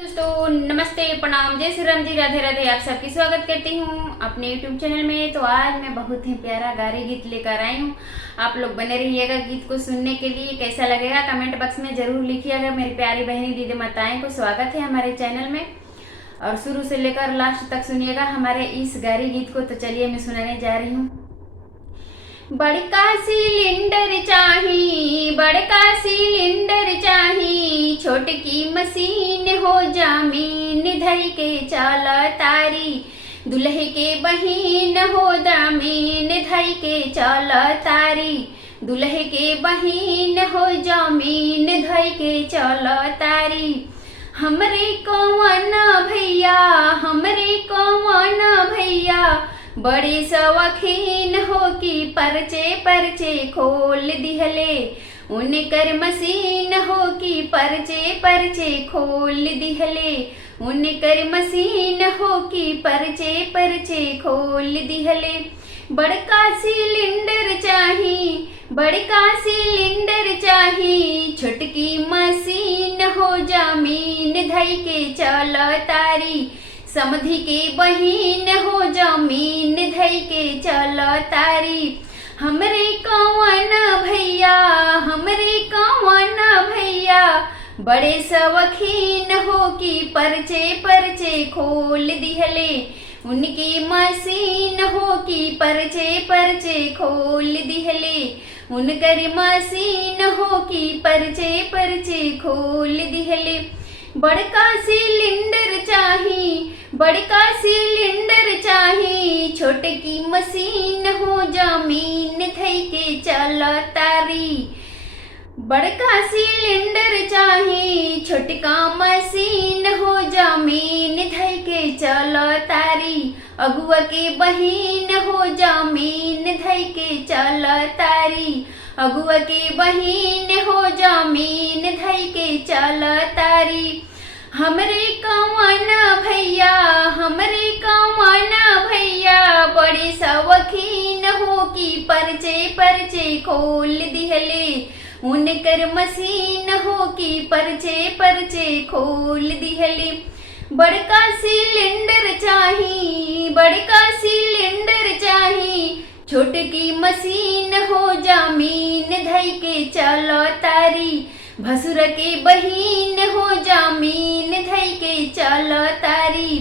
दोस्तों नमस्ते, प्रणाम, जय श्री राम जी, राधे राधे। आप सबकी स्वागत करती हूँ अपने YouTube चैनल में। तो आज मैं बहुत ही प्यारा गारी गीत लेकर आई हूँ। आप लोग बने रहिएगा गीत को सुनने के लिए। कैसा लगेगा कमेंट बॉक्स में जरूर लिखिएगा। मेरी प्यारी बहनी दीदी माताएं को स्वागत है हमारे चैनल में, और शुरू से लेकर लास्ट तक सुनिएगा हमारे इस गारी गीत को। तो चलिए मैं सुनाने जा रही हूँ। बड़का सिलेंडर चाही, बड़का सिलेंडर चाही, छोटकी मशीन हो जामीन धई के चाल तारी, दुल्हे के बहिन हो दामीन धई के चाल तारी, दुल्हे के बहिन हो जामीन धई के चाल तारी। हमरे कौन भैया, हमरे कौन भैया, बड़े सवखीन हो की परचे परचे खोल दिहले, उनकर मशीन हो की परचे परचे खोल दिहले, उनकर मशीन हो की परचे परचे खोल दिहले। बड़का सिलेंडर चाही, बड़का सिलेंडर चाही, छोटकी मशीन हो जामीन धई के चल तारी, समधि के बहिन हो जमीन धई के चल तारी। हमरे कौन भैया, हमरे कौन भैया, बड़े सवखीन हो की परचे परचे खोल दिहले, उनकी मशीन हो की परचे परचे खोल दिहले, उनकर मशीन हो की परचे परचे खोल दिहले। बड़का सिलेंडर चाही, बड़का सिलेंडर चाही, छोटकी मशीन हो जामीन धई के चल तारी। बड़का सिलेंडर चाही, छोटका मशीन हो जामीन धई के चल तारी, अगुआ के बहिन हो जामीन धई के चल तारी, अगुआ के बहिन हो जामीन धई के चल तारी। हमरे कौन भैया, हमरे कौन भैया, बड़े सवखीन हो की परचे परचे खोल दिहले, उनकर मशीन हो की परचे परचे खोल दिहले। बड़का सिलेंडर चाही, बड़का सिलेंडर चाही, छोटकी मशीन हो जामीन धई के चल तारी, भसुर के बहिन हो जामीन धई के चल तारी,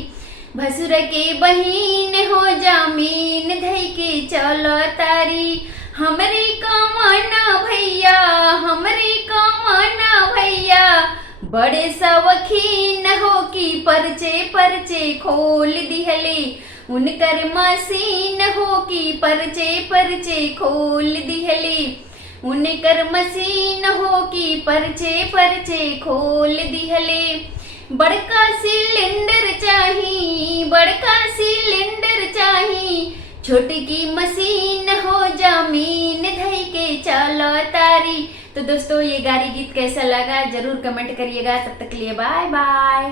भसुर के बहिन हो जामीन धई के चल तारी। हमरे कौन भैया, हमरे कौन भैया, बड़े सवखीन हो की परचे परचे खोल दिहले, उनकर मशीन हो की परचे परचे खोल दिहले, उनकर मशीन हो की परचे परचे खोल दिहले। बड़का सिलेंडर चाही, बड़का सिलेंडर चाही, छोटकी मशीन हो जामीन धई के चल तारी। तो दोस्तों ये गारी गीत कैसा लगा जरूर कमेंट करिएगा। तब तक के लिए बाय बाय।